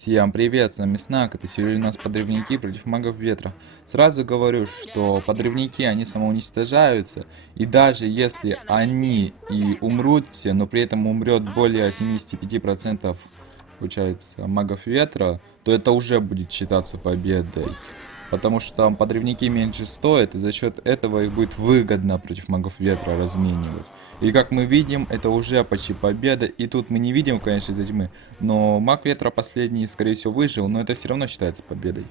Всем привет, с вами Снак, это сегодня у нас подрывники против магов ветра. Сразу говорю, что подрывники, они самоуничтожаются, и даже если они и умрут все, но при этом умрет более 75% получается магов ветра, то это уже будет считаться победой. Потому что там подрывники меньше стоят, и за счет этого их будет выгодно против магов ветра разменивать. И как мы видим, это уже почти победа. И тут мы не видим, конечно, из-за тьмы. Но маг ветра последний, скорее всего, выжил, но это все равно считается победой.